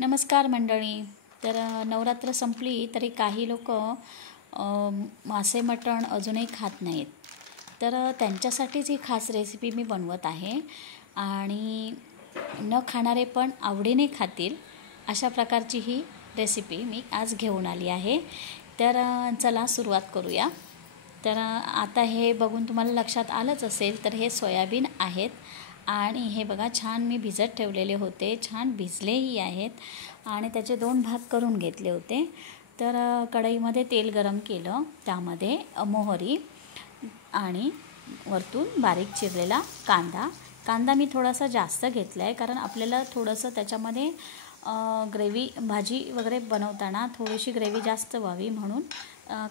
नमस्कार मंडळी. तर नवरात्र संपली तरी काही लोक मासे मटण अजूनही खात नाहीत. तर त्यांच्यासाठीच ही खास रेसिपी मी बनवत आहे आणि न खाणारे पण आवडीने खातील अशा प्रकारची ही रेसिपी मी आज घेऊन आली आहे. तर चला सुरुवात करूया. तर आता हे बघून तुम्हाला लक्षात आलंच असेल, तर हे सोयाबीन आहेत आणि हे बघा छान मी भिजत ठेवलेले होते, छान भिजलेही आहेत आणि त्याचे 2 भाग करून घेतले होते. तर कढईमध्ये तेल गरम केलं, त्यामध्ये मोहरी आणि वरतून बारीक चिरलेला कांदा मी थोडासा जास्त घेतला आहे, कारण आपल्याला थोडंसं त्याच्यामध्ये ग्रेव्ही भाजी वगैरे बनवताना थोडीशी ग्रेव्ही जास्त व्हावी म्हणून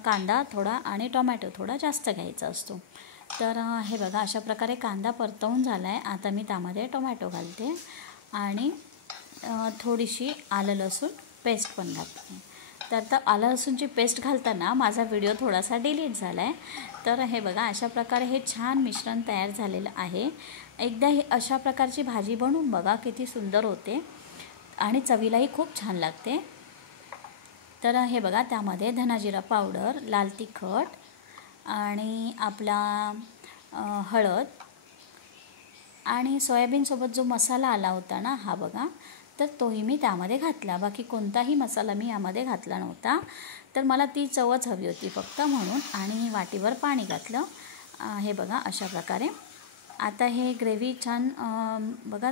कांदा थोडा आणि टोमॅटो थोडा जास्त घ्यायचा असतो. तर हे बघा अशा प्रकारे कांदा परतवून झाला आहे. आता मी त्यामध्ये टोमॅटो घालते आणि थोडीशी आलं लसूण पेस्ट पण घालते. तर आता आलं लसूणची पेस्ट घालताना माझा व्हिडिओ थोडासा डिलीट झाला आहे. तर हे बघा अशा प्रकारे हे छान मिश्रण तयार झालेलं आहे. एकदा ही अशा प्रकारची भाजी बनवून बघा, किती सुंदर होते आणि चवीलाही खूप छान लागते. तर हे बघा त्यामध्ये धना-जिरा पावडर, लाल तिखट आणि आपला हळद आणि सोयाबीनसोबत जो मसाला आला होता ना, हा बघा, तर तोही मी त्यामध्ये घातला. बाकी कोणताही मसाला मी यामध्ये घातला नव्हता. तर मला ती चवच हवी होती फक्त म्हणून. आणि वाटीवर पाणी घातलं. हे बघा अशा प्रकारे. आता हे ग्रेव्ही छान बघा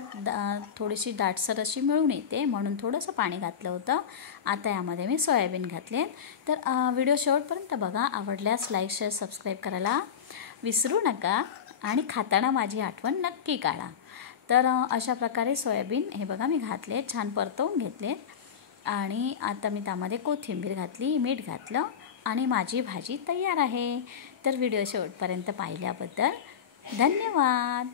थोडीशी दाटसर अशी मिळून येते म्हणून थोडंसं पाणी घातलं होतं. आता यामध्ये मी सोयाबीन घातले. तर व्हिडिओ शेवटपर्यंत बघा. आवडल्यास लाईक, शेअर, सबस्क्राईब करायला विसरू नका आणि खाताना माझी आठवण नक्की काढा. तर अशा प्रकारे सोयाबीन हे बघा मी घातले, छान परतवून घेतले आणि आता मी त्यामध्ये कोथिंबीर घातली, मीठ घातलं आणि माझी भाजी तयार आहे. तर व्हिडिओ शेवटपर्यंत पाहिल्याबद्दल धन्यवाद.